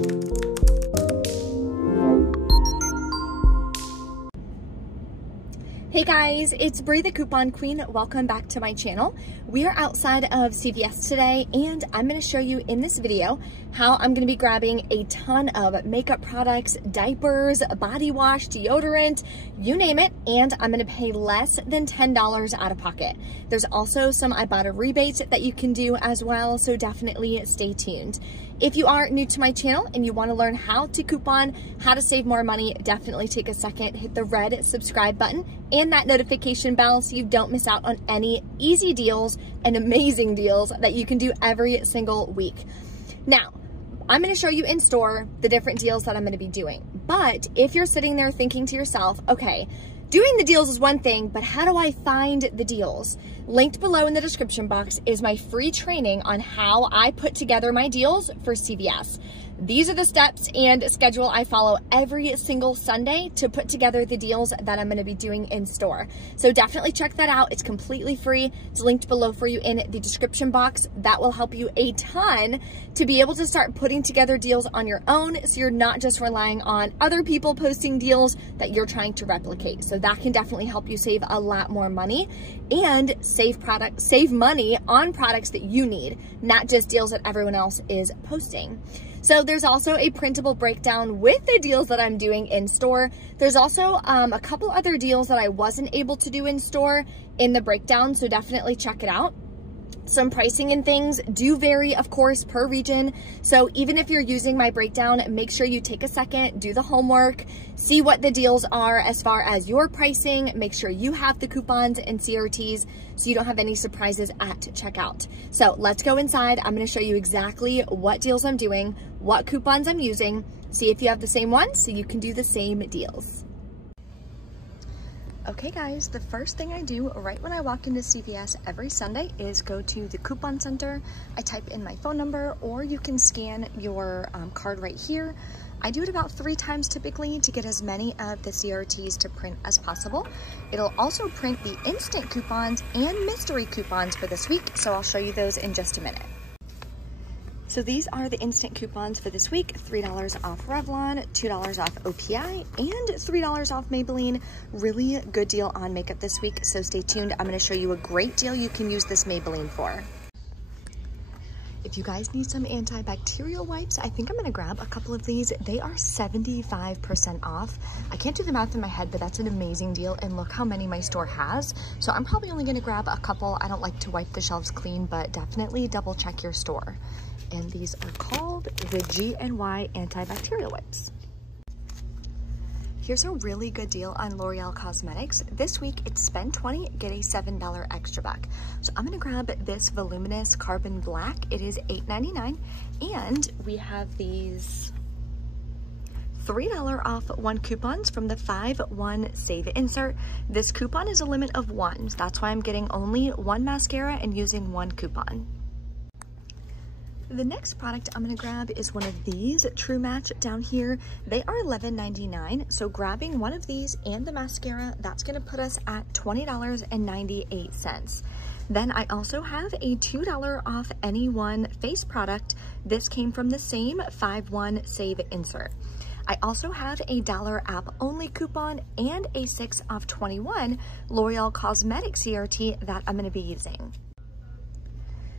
Hey guys, it's Brie the Coupon Queen. Welcome back to my channel. We are outside of CVS today, and I'm going to show you in this video how I'm going to be grabbing a ton of makeup products, diapers, body wash, deodorant, you name it, and I'm going to pay less than $10 out of pocket. There's also some Ibotta rebates that you can do as well, so definitely stay tuned. If you are new to my channel and you want to learn how to coupon, how to save more money, definitely take a second, hit the red subscribe button and that notification bell so you don't miss out on any easy deals and amazing deals that you can do every single week. Now, I'm going to show you in store the different deals that I'm going to be doing. But if you're sitting there thinking to yourself, okay, doing the deals is one thing, but how do I find the deals? Linked below in the description box is my free training on how I put together my deals for CVS. These are the steps and schedule I follow every single Sunday to put together the deals that I'm going to be doing in store. So definitely check that out. It's completely free. It's linked below for you in the description box. That will help you a ton to be able to start putting together deals on your own, so you're not just relying on other people posting deals that you're trying to replicate. So that can definitely help you save a lot more money and save money on products that you need, not just deals that everyone else is posting. So there's also a printable breakdown with the deals that I'm doing in store. There's also a couple other deals that I wasn't able to do in store in the breakdown, so definitely check it out. Some pricing and things do vary, of course, per region. So even if you're using my breakdown, make sure you take a second, do the homework, see what the deals are as far as your pricing. Make sure you have the coupons and CRTs so you don't have any surprises at checkout. So let's go inside. I'm going to show you exactly what deals I'm doing, what coupons I'm using, see if you have the same ones so you can do the same deals. Okay guys, the first thing I do right when I walk into CVS every Sunday is go to the coupon center. I type in my phone number, or you can scan your card right here. I do it about 3 times typically to get as many of the CRTs to print as possible. It'll also print the instant coupons and mystery coupons for this week, so I'll show you those in just a minute. So these are the instant coupons for this week: $3 off Revlon, $2 off OPI, and $3 off Maybelline. Really good deal on makeup this week, so stay tuned. I'm going to show you a great deal you can use this Maybelline for. If you guys need some antibacterial wipes, I think I'm going to grab a couple of these. They are 75% off. I can't do the math in my head, but that's an amazing deal, and look how many my store has. So I'm probably only going to grab a couple. I don't like to wipe the shelves clean, but definitely double check your store. And these are called the GNY antibacterial wipes. Here's a really good deal on L'Oreal Cosmetics. This week it's spend $20, get a $7 extra back. So I'm gonna grab this voluminous carbon black. It is $8.99, and we have these $3 off 1 coupons from the 5-1 Save Insert. This coupon is a limit of 1, so that's why I'm getting only 1 mascara and using 1 coupon. The next product I'm going to grab is one of these True Match down here. They are $11.99, so grabbing one of these and the mascara, that's going to put us at $20.98. Then I also have a $2 off any one face product. This came from the same 5-1 Save Insert. I also have a $1 app only coupon and a 6 off 21 L'Oreal Cosmetic CRT that I'm going to be using.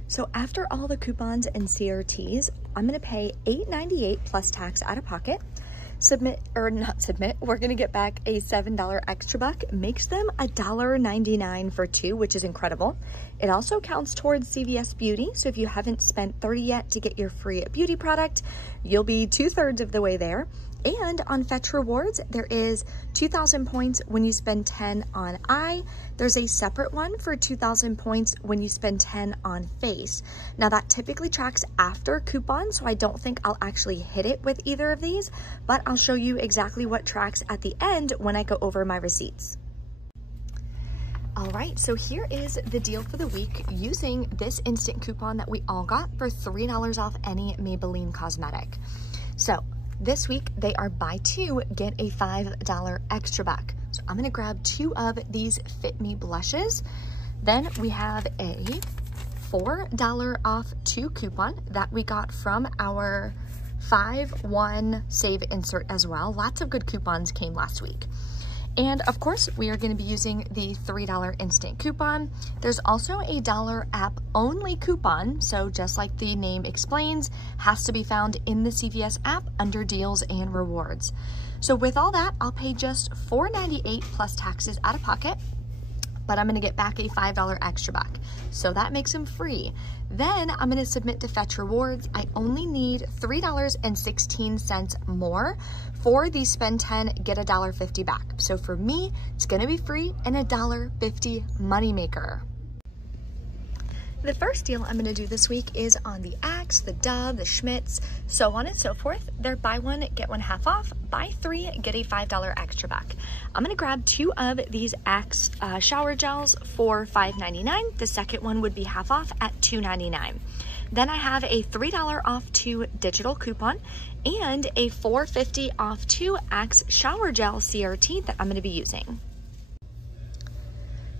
So after all the coupons and CRTs, I'm going to pay $8.98 plus tax out of pocket. We're going to get back a $7 extra buck, makes them $1.99 for 2, which is incredible. It also counts towards CVS Beauty, so if you haven't spent $30 yet to get your free beauty product, you'll be 2/3 of the way there. And on Fetch Rewards, there is 2,000 points when you spend 10 on eye. There's a separate one for 2,000 points when you spend 10 on face. Now that typically tracks after coupons, so I don't think I'll actually hit it with either of these, but I'll show you exactly what tracks at the end when I go over my receipts. All right, so here is the deal for the week using this instant coupon that we all got for $3 off any Maybelline cosmetic. So this week, they are buy 2, get a $5 extra back. So I'm gonna grab 2 of these Fit Me blushes. Then we have a $4 off 2 coupon that we got from our 5-1 save insert as well. Lots of good coupons came last week. And of course, we are going to be using the $3 instant coupon. There's also a $1 app only coupon. So just like the name explains, has to be found in the CVS app under deals and rewards. So with all that, I'll pay just $4.98 plus taxes out of pocket, but I'm gonna get back a $5 extra buck. So that makes them free. Then I'm gonna submit to Fetch Rewards. I only need $3.16 more for the spend 10, get a $1.50 back. So for me, it's gonna be free and a $1.50 moneymaker. The first deal I'm gonna do this week is on the Axe, the Dove, the Schmitz, so on and so forth. They're buy one, get one half off, buy three, get a $5 extra back. I'm gonna grab 2 of these Axe shower gels for $5.99. The second one would be half off at $2.99. Then I have a $3 off 2 digital coupon and a $4.50 off 2 Axe shower gel CRT that I'm gonna be using.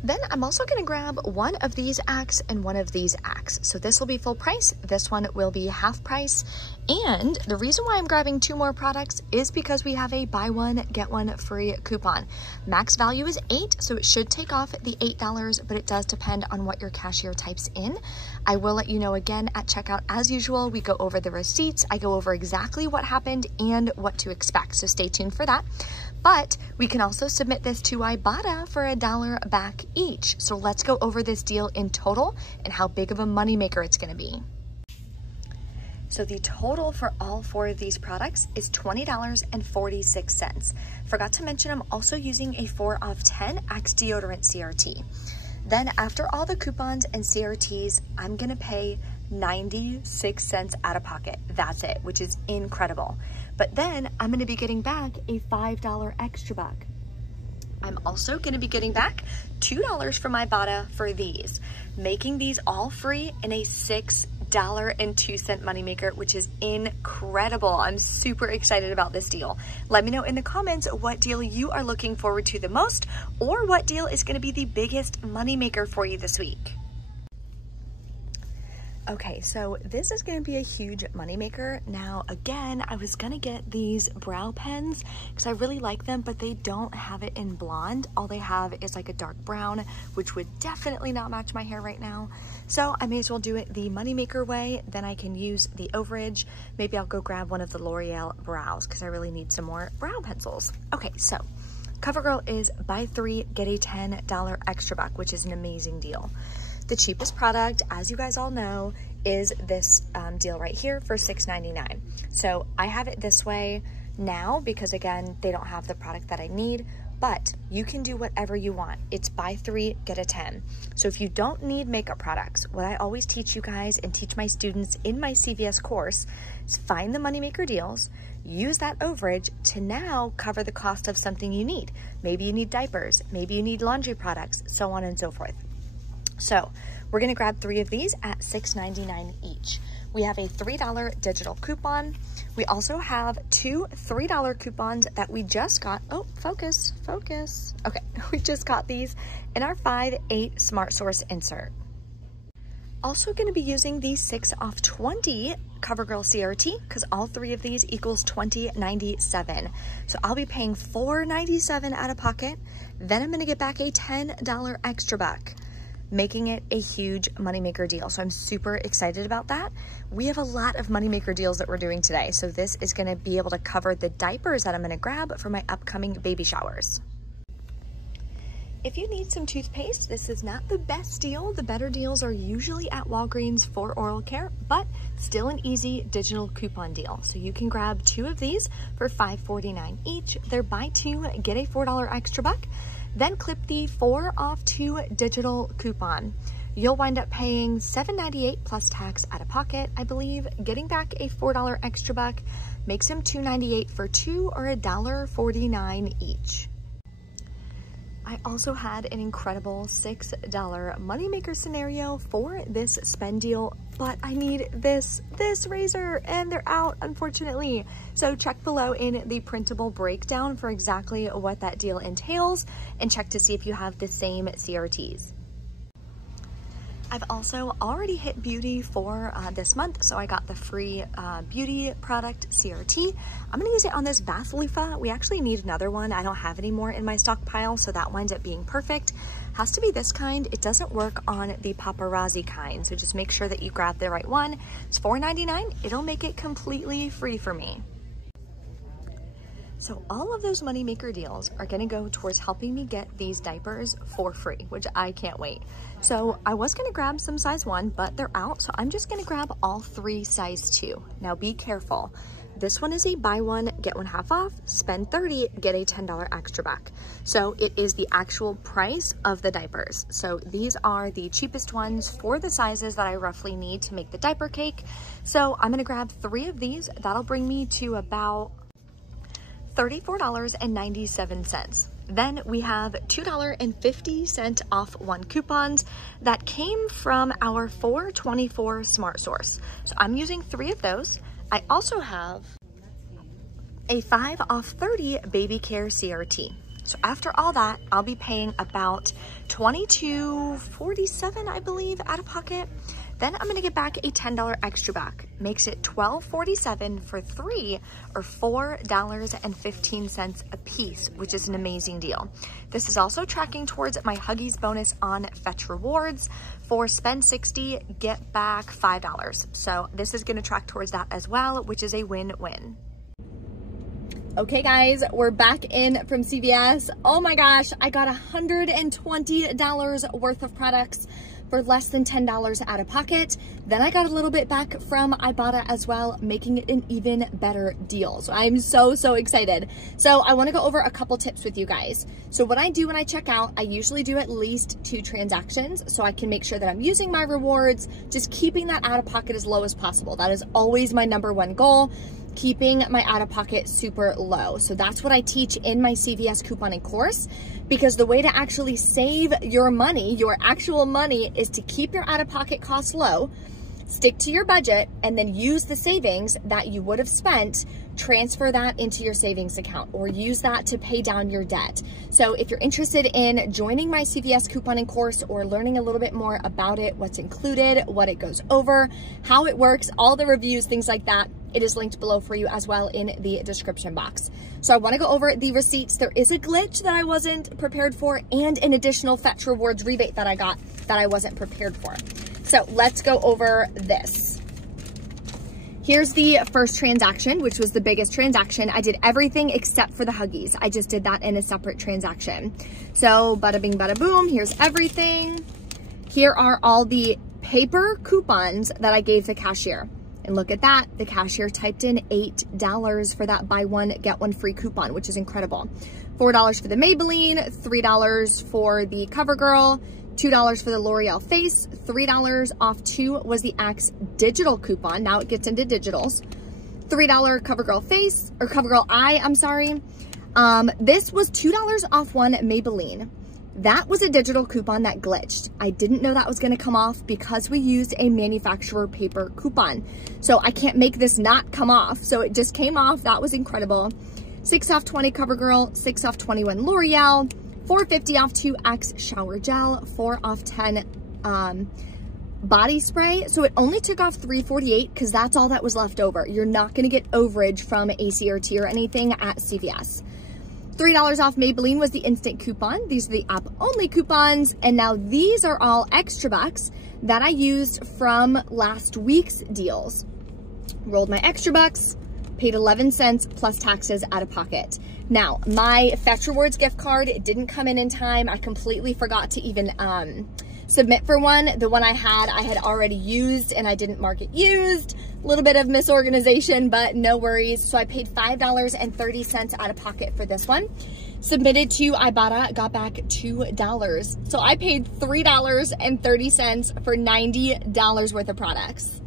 Then I'm also gonna grab 1 of these Axe and 1 of these Axe. So this will be full price, this one will be half price. And the reason why I'm grabbing 2 more products is because we have a buy one, get one free coupon. Max value is $8, so it should take off the $8, but it does depend on what your cashier types in. I will let you know again at checkout as usual. We go over the receipts, I go over exactly what happened and what to expect, so stay tuned for that. But we can also submit this to Ibotta for a $1 back each. So let's go over this deal in total and how big of a moneymaker it's gonna be. So the total for all 4 of these products is $20.46. Forgot to mention I'm also using a 4 off 10 Axe deodorant CRT. Then after all the coupons and CRTs, I'm gonna pay 96 cents out of pocket. That's it, which is incredible. But then I'm gonna be getting back a $5 extra buck. I'm also gonna be getting back $2 from Ibotta for these, making these all free in a $6.02 moneymaker, which is incredible. I'm super excited about this deal. Let me know in the comments what deal you are looking forward to the most, or what deal is gonna be the biggest moneymaker for you this week. Okay, so this is gonna be a huge moneymaker. Now, again, I was gonna get these brow pens because I really like them, but they don't have it in blonde. All they have is like a dark brown, which would definitely not match my hair right now. So I may as well do it the moneymaker way. Then I can use the overage. Maybe I'll go grab one of the L'Oreal brows because I really need some more brow pencils. Okay, so Covergirl is buy 3, get a $10 extra buck, which is an amazing deal. The cheapest product, as you guys all know, is this deal right here for $6.99. So I have it this way now because, again, they don't have the product that I need, but you can do whatever you want. It's buy 3, get a 10. So if you don't need makeup products, what I always teach you guys and teach my students in my CVS course is find the moneymaker deals, use that overage to now cover the cost of something you need. Maybe you need diapers, maybe you need laundry products, so on and so forth. So we're gonna grab 3 of these at $6.99 each. We have a $3 digital coupon. We also have 2 $3 coupons that we just got. Oh, focus. Okay, we just got these in our 5/8 Smart Source insert. Also gonna be using the 6 off 20 Covergirl CRT because all 3 of these equals $20.97. So I'll be paying $4.97 out of pocket. Then I'm gonna get back a $10 extra buck, making it a huge moneymaker deal. So I'm super excited about that. We have a lot of moneymaker deals that we're doing today. So this is gonna be able to cover the diapers that I'm gonna grab for my upcoming baby showers. If you need some toothpaste, this is not the best deal. The better deals are usually at Walgreens for oral care, but still an easy digital coupon deal. So you can grab 2 of these for $5.49 each. They're buy 2, get a $4 extra buck. Then clip the 4 off 2 digital coupon. You'll wind up paying $7.98 plus tax out of pocket, I believe. Getting back a $4 extra buck makes them $2.98 for 2 or $1.49 each. I also had an incredible $6 moneymaker scenario for this spend deal, but I need this razor and they're out, unfortunately. So check below in the printable breakdown for exactly what that deal entails and check to see if you have the same CRTs. I've also already hit beauty for this month, so I got the free beauty product CRT. I'm gonna use it on this bath loofah. We actually need another one. I don't have any more in my stockpile, so that winds up being perfect. Has to be this kind. It doesn't work on the paparazzi kind, so just make sure that you grab the right one. It's $4.99. It'll make it completely free for me. So all of those moneymaker deals are gonna go towards helping me get these diapers for free, which I can't wait. So I was gonna grab some size 1, but they're out, so I'm just gonna grab all 3 size 2. Now be careful. This one is a buy one, get one half off, spend $30, get a $10 extra back. So it is the actual price of the diapers. So these are the cheapest ones for the sizes that I roughly need to make the diaper cake. So I'm gonna grab 3 of these. That'll bring me to about $34.97. Then we have $2.50 off 1 coupons that came from our 424 Smart Source. So I'm using 3 of those. I also have a 5 off 30 baby care CRT. So after all that, I'll be paying about $22.47, I believe, out of pocket. Then I'm gonna get back a $10 extra back. Makes it $12.47 for 3 or $4.15 a piece, which is an amazing deal. This is also tracking towards my Huggies bonus on Fetch Rewards for spend $60, get back $5. So this is gonna track towards that as well, which is a win-win. Okay guys, we're back in from CVS. Oh my gosh, I got $120 worth of products for less than $10 out of pocket. Then I got a little bit back from Ibotta as well, making it an even better deal. So I'm so excited. So I wanna go over a couple tips with you guys. So what I do when I check out, I usually do at least 2 transactions so I can make sure that I'm using my rewards, just keeping that out of pocket as low as possible. That is always my #1 goal, keeping my out-of-pocket super low. So that's what I teach in my CVS couponing course, because the way to actually save your money, your actual money, is to keep your out-of-pocket costs low, stick to your budget, and then use the savings that you would have spent, transfer that into your savings account, or use that to pay down your debt. So if you're interested in joining my CVS couponing course or learning a little bit more about it, what's included, what it goes over, how it works, all the reviews, things like that, it is linked below for you as well in the description box. So I want to go over the receipts. There is a glitch that I wasn't prepared for and an additional Fetch Rewards rebate that I got that I wasn't prepared for. So let's go over this. Here's the first transaction, which was the biggest transaction. I did everything except for the Huggies. I just did that in a separate transaction. So bada bing, bada boom, here's everything. Here are all the paper coupons that I gave the cashier. And look at that, the cashier typed in $8 for that buy one, get one free coupon, which is incredible. $4 for the Maybelline, $3 for the Covergirl, $2 for the L'Oreal Face, $3 off 2 was the Axe digital coupon. Now it gets into digitals. $3 Covergirl Face, or Covergirl Eye, I'm sorry. This was $2 off 1 Maybelline. That was a digital coupon that glitched. I didn't know that was gonna come off because we used a manufacturer paper coupon. So I can't make this not come off. So it just came off, that was incredible. 6 off 20 Covergirl, 6 off 21 L'Oreal, $4.50 off 2 Axe shower gel, 4 off 10 body spray. So it only took off $3.48 because that's all that was left over. You're not gonna get overage from a CRT or anything at CVS. $3 off Maybelline was the instant coupon. These are the app only coupons. And now these are all extra bucks that I used from last week's deals. Rolled my extra bucks, paid 11 cents plus taxes out of pocket. Now my Fetch Rewards gift card, it didn't come in time. I completely forgot to even submit for one. The one I had already used and I didn't mark it used. A little bit of misorganization, but no worries. So I paid $5.30 out of pocket for this one. Submitted to Ibotta, got back $2. So I paid $3.30 for $90 worth of products.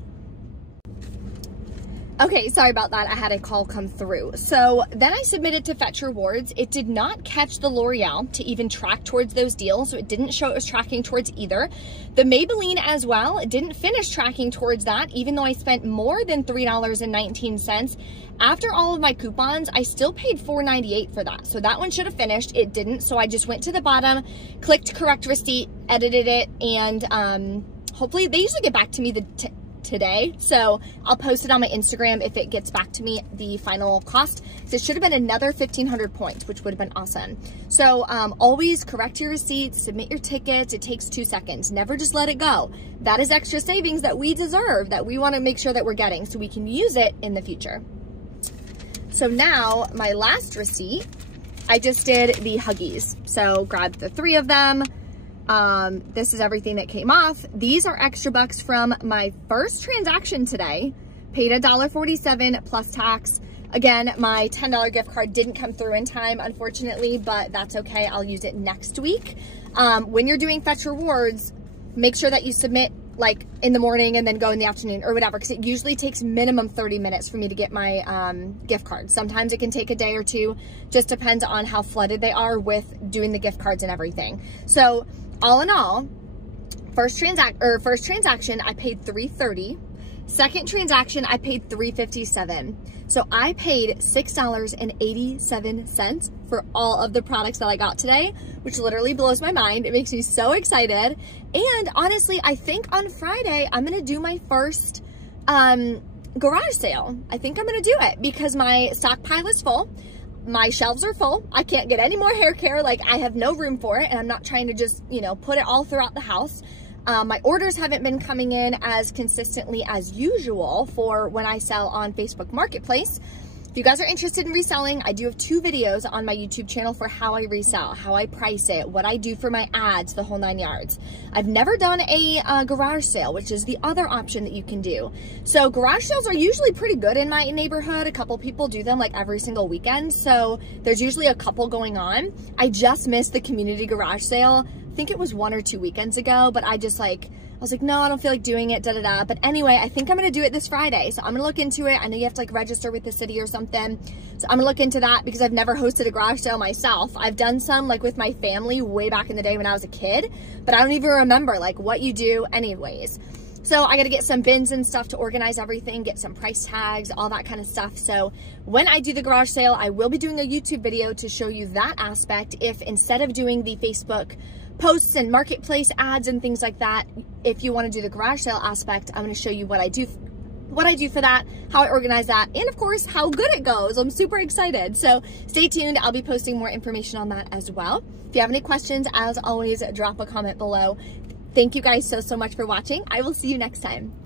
Okay, sorry about that. I had a call come through. So then I submitted to Fetch Rewards. It did not catch the L'Oreal to even track towards those deals. So it didn't show it was tracking towards either. The Maybelline as well, it didn't finish tracking towards that, even though I spent more than $3.19. After all of my coupons, I still paid $4.98 for that. So that one should have finished. It didn't. So I just went to the bottom, clicked correct receipt, edited it, and hopefully they usually get back to me today, so I'll post it on my Instagram if it gets back to me, the final cost. So it should have been another 1,500 points, which would have been awesome. So always correct your receipts, submit your tickets. It takes 2 seconds. Never just let it go. That is extra savings that we deserve, that we want to make sure that we're getting so we can use it in the future. So now my last receipt, I just did the Huggies. So grabbed the 3 of them. This is everything that came off. These are extra bucks from my first transaction today. Paid $1.47 plus tax. Again, my $10 gift card didn't come through in time, unfortunately, but that's okay. I'll use it next week. When you're doing Fetch Rewards, make sure that you submit like in the morning and then go in the afternoon or whatever, because it usually takes minimum 30 minutes for me to get my gift card. Sometimes it can take a day or two, just depends on how flooded they are with doing the gift cards and everything. So all in all, first transaction I paid $3.30. Second transaction I paid $3.57. So I paid $6.87 for all of the products that I got today, which literally blows my mind. It makes me so excited. And honestly, I think on Friday I'm gonna do my first garage sale. I think I'm gonna do it because my stockpile is full. My shelves are full. I can't get any more hair care. Like, I have no room for it, and I'm not trying to just, you know, put it all throughout the house. My orders haven't been coming in as consistently as usual for when I sell on Facebook Marketplace. If you guys are interested in reselling, I do have 2 videos on my YouTube channel for how I resell, how I price it, what I do for my ads, the whole 9 yards. I've never done a garage sale, which is the other option that you can do. So garage sales are usually pretty good in my neighborhood. A couple people do them like every single weekend. So there's usually a couple going on. I just missed the community garage sale. I think it was 1 or 2 weekends ago, but I was like, no, I don't feel like doing it, da-da-da. But anyway, I think I'm gonna do it this Friday. So I'm gonna look into it. I know you have to like register with the city or something. So I'm gonna look into that because I've never hosted a garage sale myself. I've done some like with my family way back in the day when I was a kid, but I don't even remember like what you do anyways. So I gotta get some bins and stuff to organize everything, get some price tags, all that kind of stuff. So when I do the garage sale, I will be doing a YouTube video to show you that aspect. If instead of doing the Facebook posts and marketplace ads and things like that, if you want to do the garage sale aspect, I'm going to show you what I do for that, how I organize that, and of course how good it goes. I'm super excited, so stay tuned. I'll be posting more information on that as well. If you have any questions, as always, drop a comment below. Thank you guys so much for watching. I will see you next time.